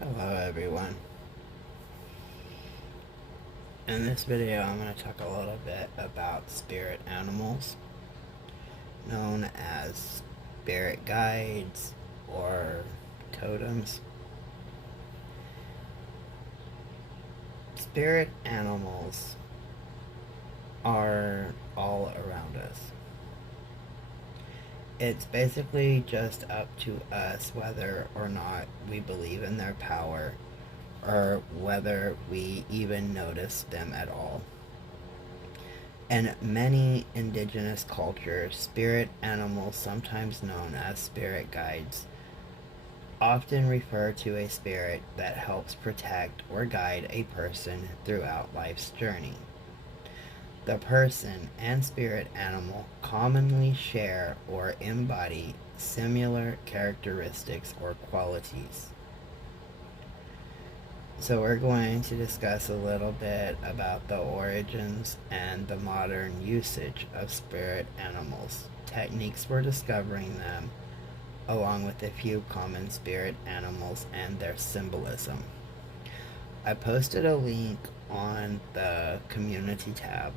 Hello everyone. In this video I'm going to talk a little bit about spirit animals known as spirit guides or totems. Spirit animals are all around us. It's basically just up to us whether or not we believe in their power or whether we even notice them at all. In many indigenous cultures, spirit animals, sometimes known as spirit guides, often refer to a spirit that helps protect or guide a person throughout life's journey. The person and spirit animal commonly share or embody similar characteristics or qualities. So we're going to discuss a little bit about the origins and the modern usage of spirit animals, techniques for discovering them, along with a few common spirit animals and their symbolism. I posted a link on the community tab,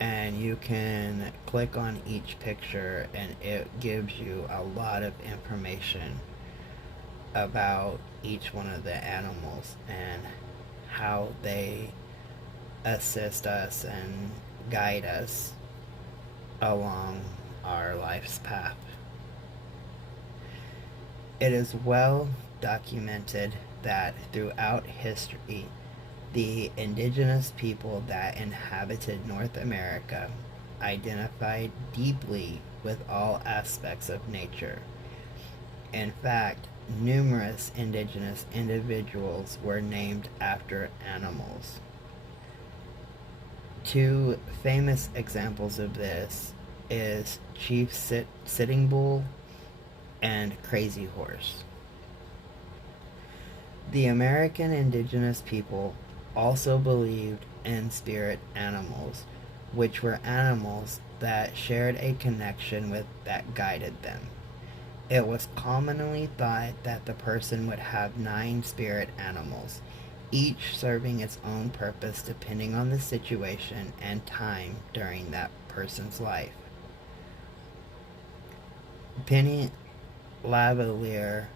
and you can click on each picture and it gives you a lot of information about each one of the animals and how they assist us and guide us along our life's path. It is well documented that throughout history, the indigenous people that inhabited North America identified deeply with all aspects of nature. In fact, numerous indigenous individuals were named after animals. Two famous examples of this is Chief Sitting Bull and Crazy Horse. The American indigenous people also believed in spirit animals, which were animals that shared a connection with that guided them. It was commonly thought that the person would have 9 spirit animals, each serving its own purpose depending on the situation and time during that person's life. Penny Lavalier,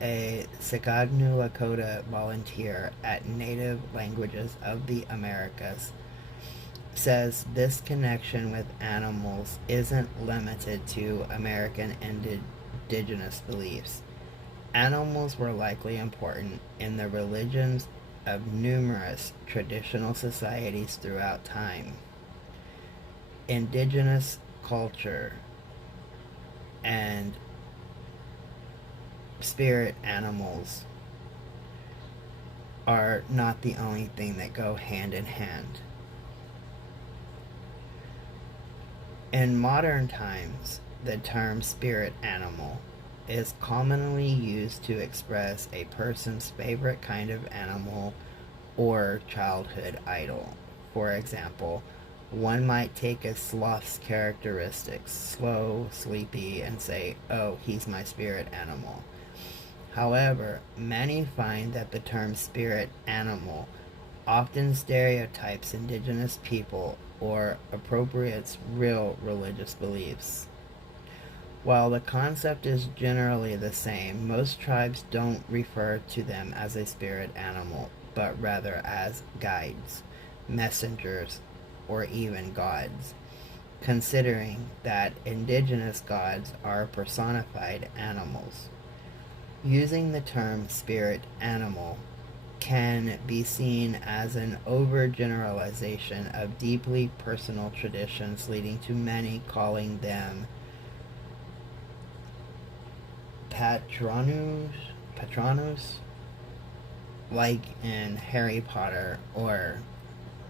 a Sakagnu Lakota volunteer at Native Languages of the Americas, says this connection with animals isn't limited to American indigenous beliefs. Animals were likely important in the religions of numerous traditional societies throughout time. Indigenous culture and spirit animals are not the only thing that go hand in hand. In modern times, the term spirit animal is commonly used to express a person's favorite kind of animal or childhood idol. For example, one might take a sloth's characteristics, slow, sleepy, and say, "Oh, he's my spirit animal." However, many find that the term spirit animal often stereotypes indigenous people or appropriates real religious beliefs. While the concept is generally the same, most tribes don't refer to them as a spirit animal, but rather as guides, messengers, or even gods, considering that indigenous gods are personified animals. Using the term spirit animal can be seen as an overgeneralization of deeply personal traditions, leading to many calling them patronus, like in Harry Potter, or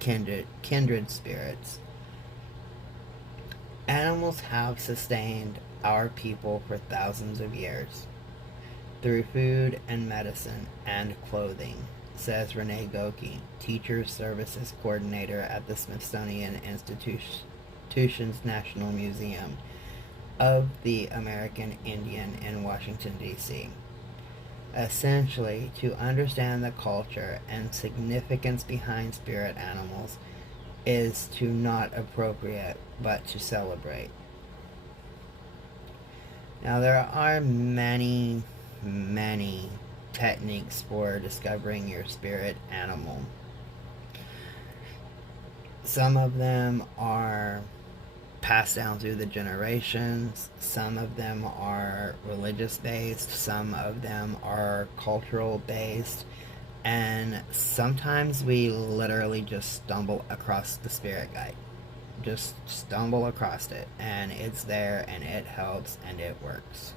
kindred spirits. Animals have sustained our people for thousands of years through food and medicine and clothing, says Renee Goki, Teacher Services Coordinator at the Smithsonian Institution's National Museum of the American Indian in Washington, D.C. Essentially, to understand the culture and significance behind spirit animals is to not appropriate but to celebrate. Now, there are many, many techniques for discovering your spirit animal. Some of them are passed down through the generations, some of them are religious based, some of them are cultural based, and sometimes we literally just stumble across the spirit guide. Just stumble across it, and it's there, and it helps, and it works.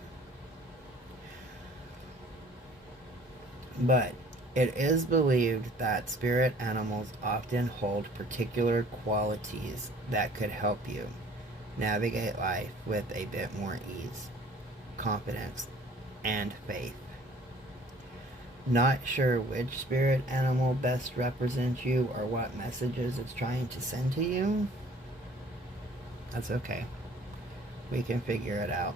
But it is believed that spirit animals often hold particular qualities that could help you navigate life with a bit more ease, confidence, and faith. Not sure which spirit animal best represents you or what messages it's trying to send to you? That's okay. We can figure it out.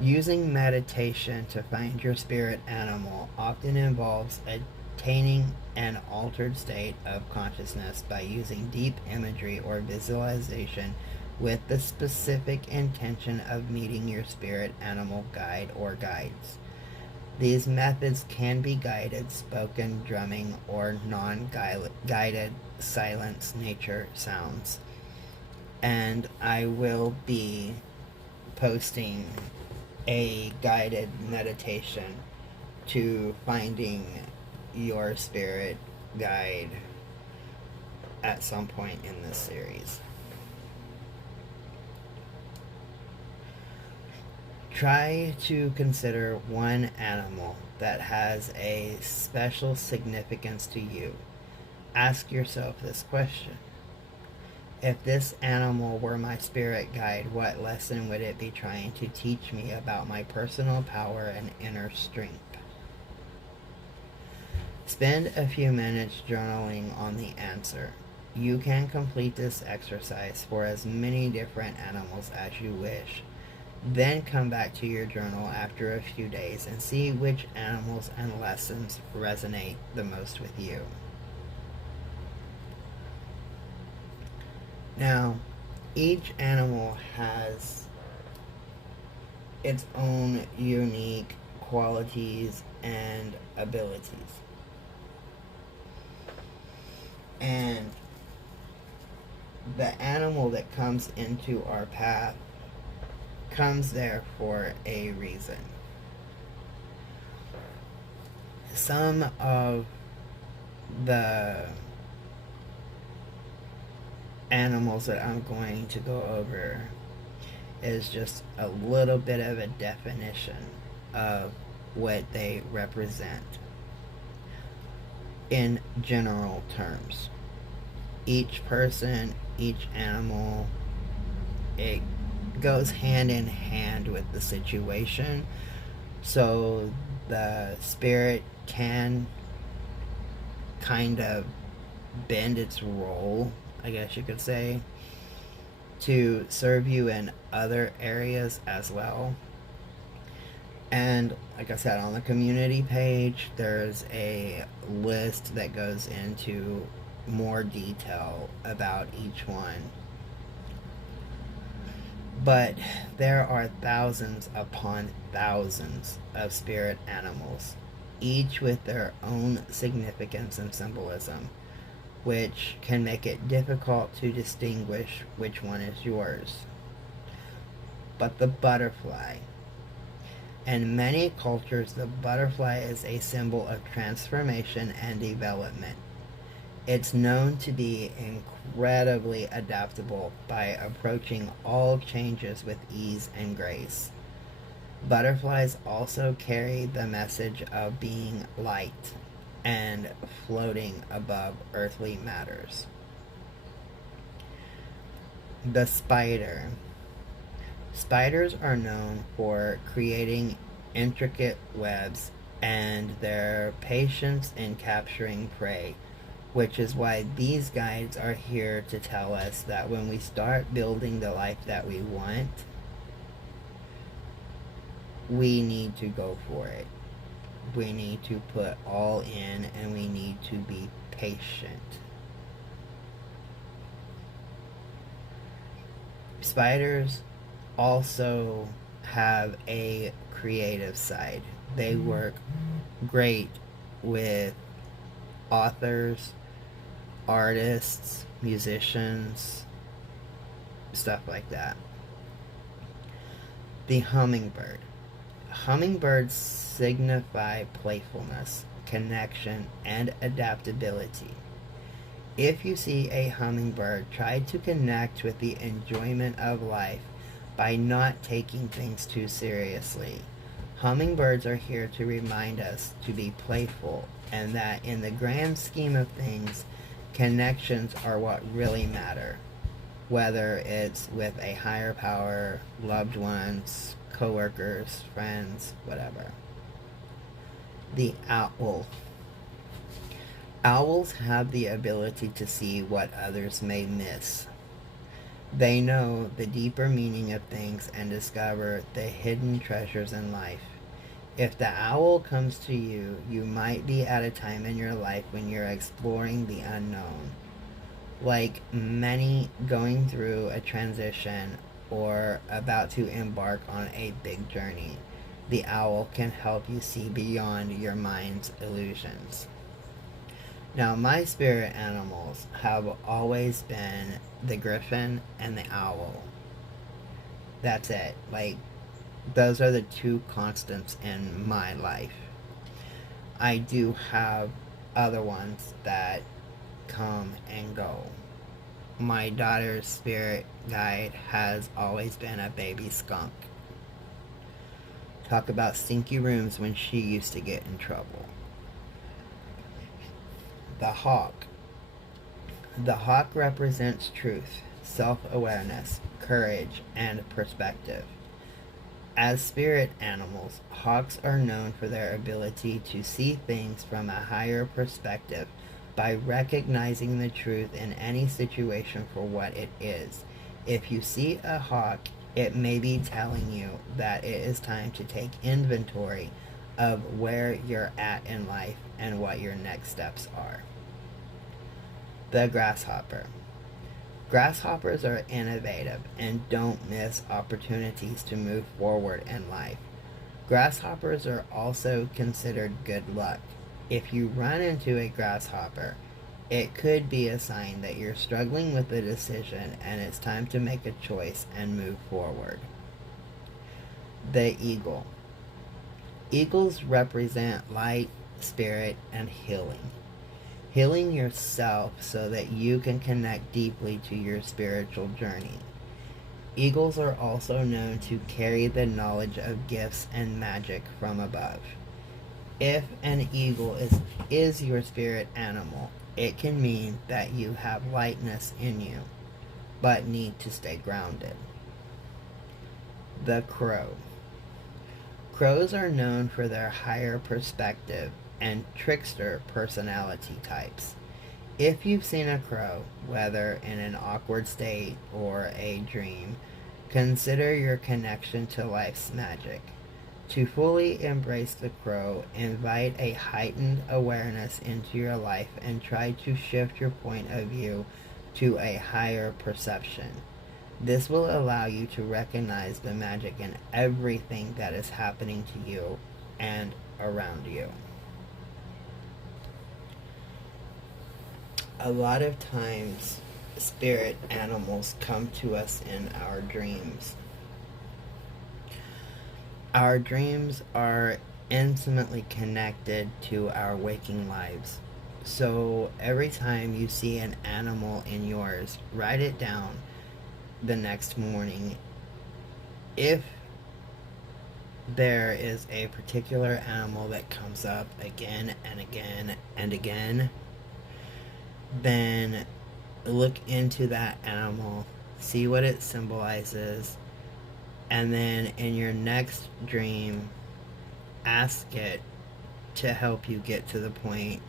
Using meditation to find your spirit animal often involves attaining an altered state of consciousness by using deep imagery or visualization with the specific intention of meeting your spirit animal guide or guides. These methods can be guided, spoken, drumming, or non-guided silence nature sounds. And I will be posting a guided meditation to finding your spirit guide at some point in this series. Try to consider one animal that has a special significance to you. Ask yourself this question: if this animal were my spirit guide, what lesson would it be trying to teach me about my personal power and inner strength? Spend a few minutes journaling on the answer. You can complete this exercise for as many different animals as you wish. Then come back to your journal after a few days and see which animals and lessons resonate the most with you. Now, each animal has its own unique qualities and abilities. And the animal that comes into our path comes there for a reason. Some of the animals that I'm going to go over is just a little bit of a definition of what they represent in general terms. Each person, each animal, it goes hand in hand with the situation, so the spirit can kind of bend its role, I guess you could say, to serve you in other areas as well. And like I said, on the community page, there's a list that goes into more detail about each one. But there are thousands upon thousands of spirit animals, each with their own significance and symbolism, which can make it difficult to distinguish which one is yours. But the butterfly. In many cultures, the butterfly is a symbol of transformation and development. It's known to be incredibly adaptable by approaching all changes with ease and grace. Butterflies also carry the message of being light and floating above earthly matters. The spider. Spiders are known for creating intricate webs and their patience in capturing prey, which is why these guides are here to tell us that when we start building the life that we want, we need to go for it. We need to put all in, and we need to be patient. Spiders also have a creative side. They work great with authors, artists, musicians, stuff like that. The hummingbird. Hummingbirds signify playfulness, connection, and adaptability. If you see a hummingbird, try to connect with the enjoyment of life by not taking things too seriously. Hummingbirds are here to remind us to be playful, and that in the grand scheme of things, connections are what really matter. Whether it's with a higher power, loved ones, coworkers, friends, whatever. The owl. Owls have the ability to see what others may miss. They know the deeper meaning of things and discover the hidden treasures in life. If the owl comes to you, you might be at a time in your life when you're exploring the unknown. Like many going through a transition or about to embark on a big journey, the owl can help you see beyond your mind's illusions. Now, my spirit animals have always been the griffin and the owl. That's it. Like, those are the two constants in my life. I do have other ones that come and go. My daughter's spirit guide has always been a baby skunk. Talk about stinky rooms when she used to get in trouble. The hawk. The hawk represents truth, self-awareness, courage, and perspective. As spirit animals, hawks are known for their ability to see things from a higher perspective by recognizing the truth in any situation for what it is. If you see a hawk, it may be telling you that it is time to take inventory of where you're at in life and what your next steps are. The grasshopper. Grasshoppers are innovative and don't miss opportunities to move forward in life. Grasshoppers are also considered good luck. If you run into a grasshopper, it could be a sign that you're struggling with a decision and it's time to make a choice and move forward. The eagle. Eagles represent light, spirit, and healing. Healing yourself so that you can connect deeply to your spiritual journey. Eagles are also known to carry the knowledge of gifts and magic from above. If an eagle is your spirit animal, it can mean that you have lightness in you, but need to stay grounded. The crow. Crows are known for their higher perspective and trickster personality types. If you've seen a crow, whether in an awkward state or a dream, consider your connection to life's magic. To fully embrace the crow, invite a heightened awareness into your life and try to shift your point of view to a higher perception. This will allow you to recognize the magic in everything that is happening to you and around you. A lot of times, spirit animals come to us in our dreams. Our dreams are intimately connected to our waking lives. So every time you see an animal in yours, write it down the next morning. If there is a particular animal that comes up again and again and again, then look into that animal, see what it symbolizes, and then in your next dream, ask it to help you get to the point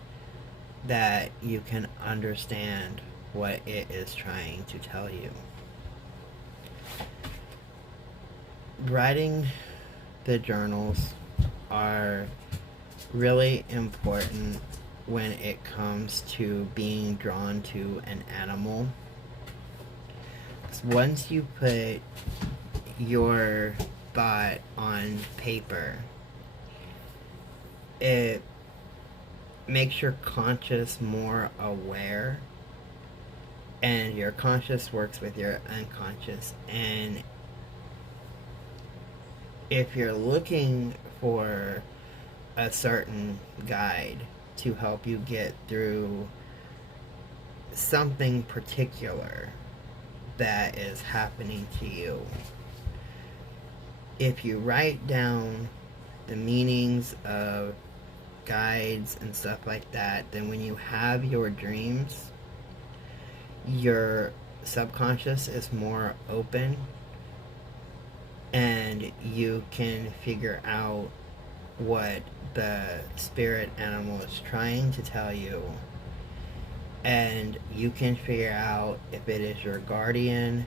that you can understand what it is trying to tell you. Writing the journals are really important when it comes to being drawn to an animal. 'Cause once you put your thought on paper, it makes your conscious more aware, and your conscious works with your unconscious. And if you're looking for a certain guide to help you get through something particular that is happening to you, if you write down the meanings of guides and stuff like that, then when you have your dreams, your subconscious is more open, and you can figure out what the spirit animal is trying to tell you, and you can figure out if it is your guardian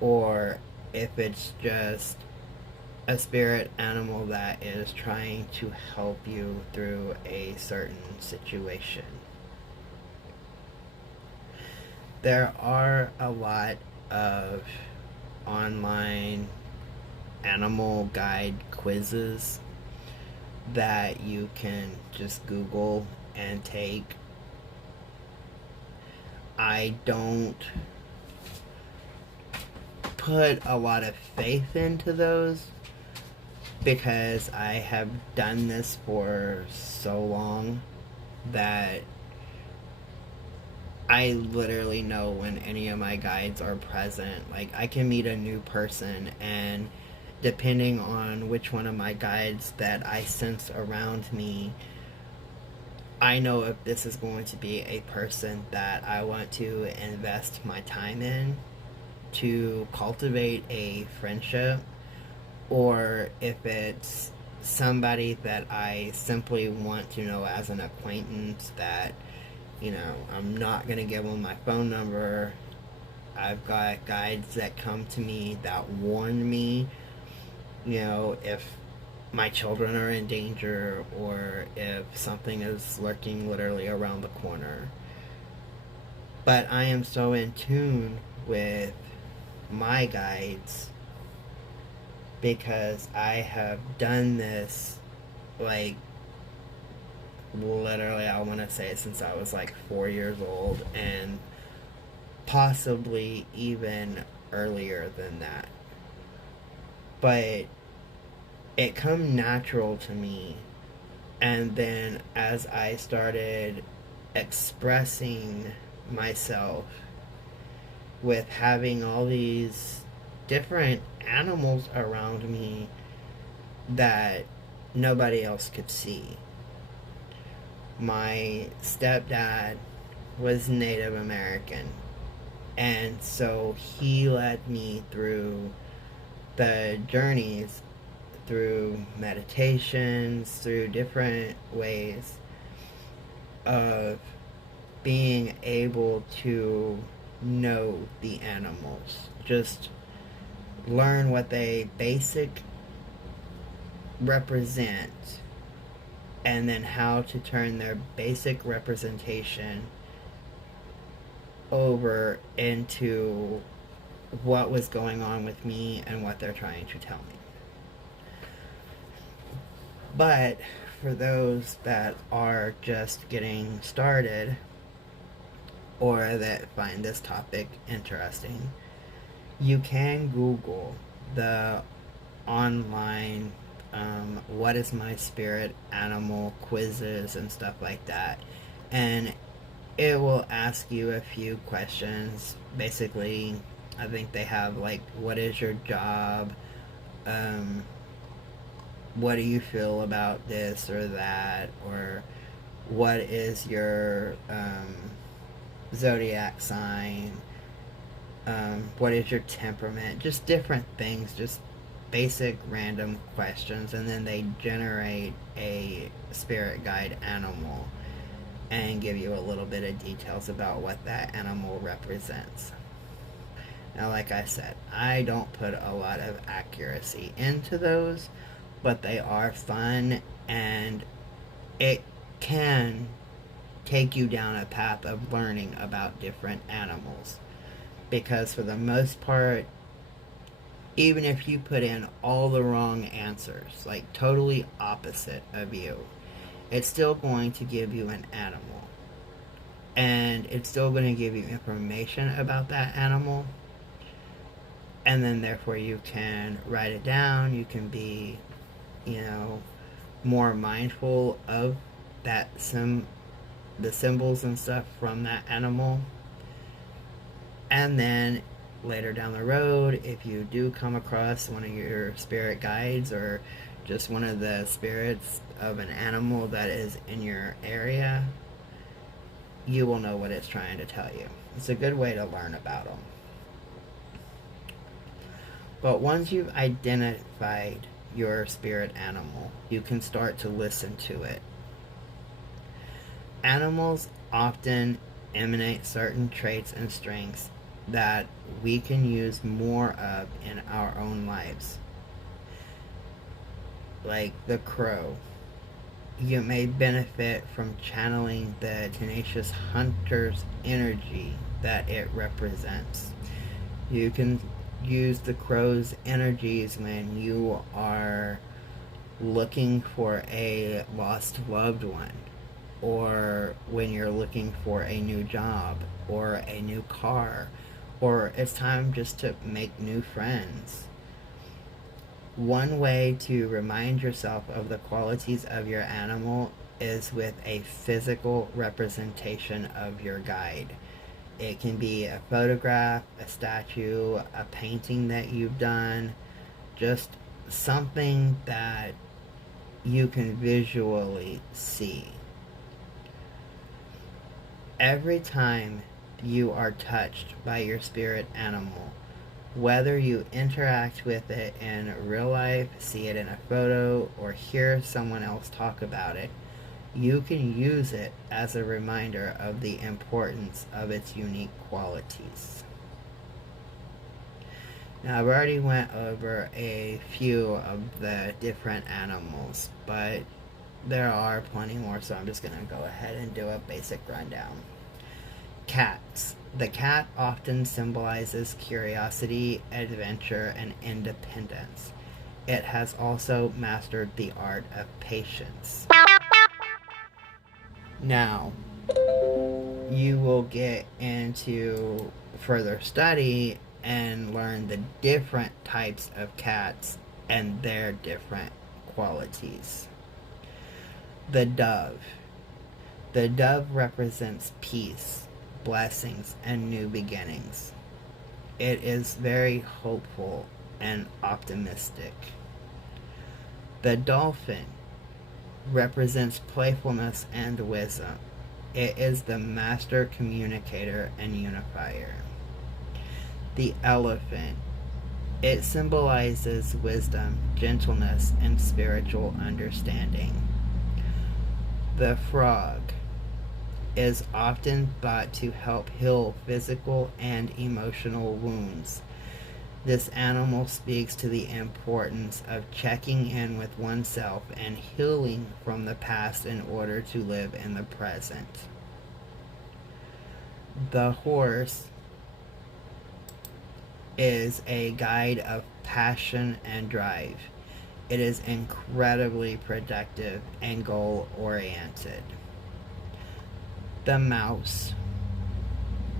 or if it's just a spirit animal that is trying to help you through a certain situation. There are a lot of online animal guide quizzes that you can just Google and take. I don't put a lot of faith into those because I have done this for so long that I literally know when any of my guides are present. Like, I can meet a new person, and depending on which one of my guides that I sense around me, I know if this is going to be a person that I want to invest my time in to cultivate a friendship, or if it's somebody that I simply want to know as an acquaintance that, you know, I'm not going to give them my phone number. I've got guides that come to me that warn me, you know, if my children are in danger or if something is lurking literally around the corner. But I am so in tune with my guides because I have done this, like, literally, I want to say since I was like 4 years old, and possibly even earlier than that. But it come natural to me, and then as I started expressing myself with having all these different animals around me that nobody else could see. My stepdad was Native American, and so he led me through the journeys, through meditations, through different ways of being able to know the animals. Just learn what they basic represent, and then how to turn their basic representation over into what was going on with me and what they're trying to tell me. But for those that are just getting started or that find this topic interesting, you can Google the online what is my spirit animal quizzes and stuff like that, and it will ask you a few questions. Basically, I think they have like, what is your job, what do you feel about this or that, or what is your zodiac sign, what is your temperament, just different things, just basic random questions, and then they generate a spirit guide animal and give you a little bit of details about what that animal represents. Now, like I said, I don't put a lot of accuracy into those, but they are fun, and it can take you down a path of learning about different animals. Because for the most part, even if you put in all the wrong answers, like totally opposite of you, it's still going to give you an animal. And it's still going to give you information about that animal. And then, therefore, you can write it down. You can be, you know, more mindful of the symbols and stuff from that animal. And then later down the road, if you do come across one of your spirit guides or just one of the spirits of an animal that is in your area, you will know what it's trying to tell you. It's a good way to learn about them. But once you've identified your spirit animal, you can start to listen to it. Animals often emanate certain traits and strengths that we can use more of in our own lives. Like the crow. You may benefit from channeling the tenacious hunter's energy that it represents. You can use the crow's energies when you are looking for a lost loved one, or when you're looking for a new job or a new car, or it's time just to make new friends. One way to remind yourself of the qualities of your animal is with a physical representation of your guide. It can be a photograph, a statue, a painting that you've done, just something that you can visually see. Every time you are touched by your spirit animal, whether you interact with it in real life, see it in a photo, or hear someone else talk about it, you can use it as a reminder of the importance of its unique qualities. Now, I've already went over a few of the different animals, but there are plenty more, so I'm just going to go ahead and do a basic rundown. Cats. The cat often symbolizes curiosity, adventure, and independence. It has also mastered the art of patience. Now, you will get into further study and learn the different types of cats and their different qualities. The dove. The dove represents peace, blessings, and new beginnings. It is very hopeful and optimistic. The dolphin represents playfulness and wisdom. It is the master communicator and unifier. The elephant. It symbolizes wisdom, gentleness, and spiritual understanding. The frog is often thought to help heal physical and emotional wounds. This animal speaks to the importance of checking in with oneself and healing from the past in order to live in the present. The horse is a guide of passion and drive. It is incredibly productive and goal-oriented. The mouse.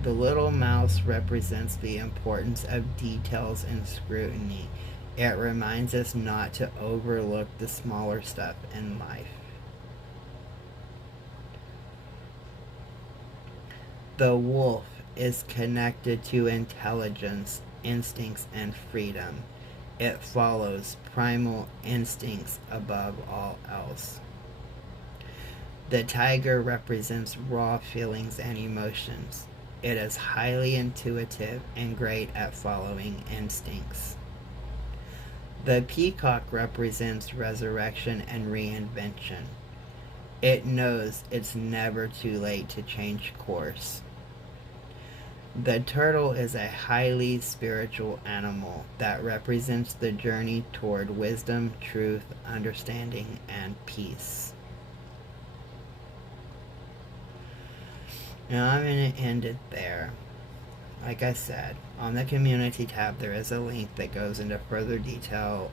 The little mouse represents the importance of details and scrutiny. It reminds us not to overlook the smaller stuff in life. The wolf is connected to intelligence, instincts, and freedom. It follows primal instincts above all else. The tiger represents raw feelings and emotions. It is highly intuitive and great at following instincts. The peacock represents resurrection and reinvention. It knows it's never too late to change course. The turtle is a highly spiritual animal that represents the journey toward wisdom, truth, understanding, and peace. Now I'm going to end it there. Like I said, on the community tab there is a link that goes into further detail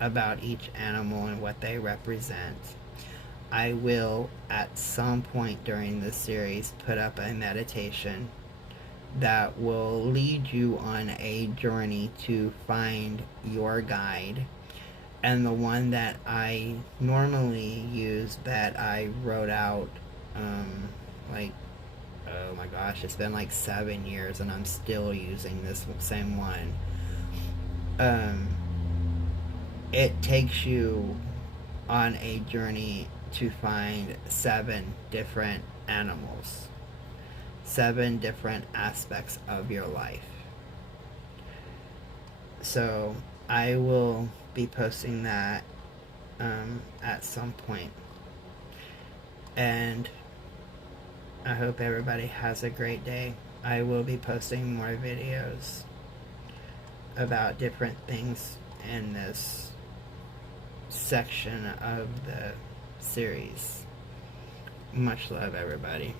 about each animal and what they represent. I will, at some point during this series, put up a meditation that will lead you on a journey to find your guide. And the one that I normally use, that I wrote out, like, oh my gosh, it's been like 7 years and I'm still using this same one. It takes you on a journey to find 7 different animals, 7 different aspects of your life. So I will be posting that at some point. And I hope everybody has a great day. I will be posting more videos about different things in this section of the series. Much love, everybody.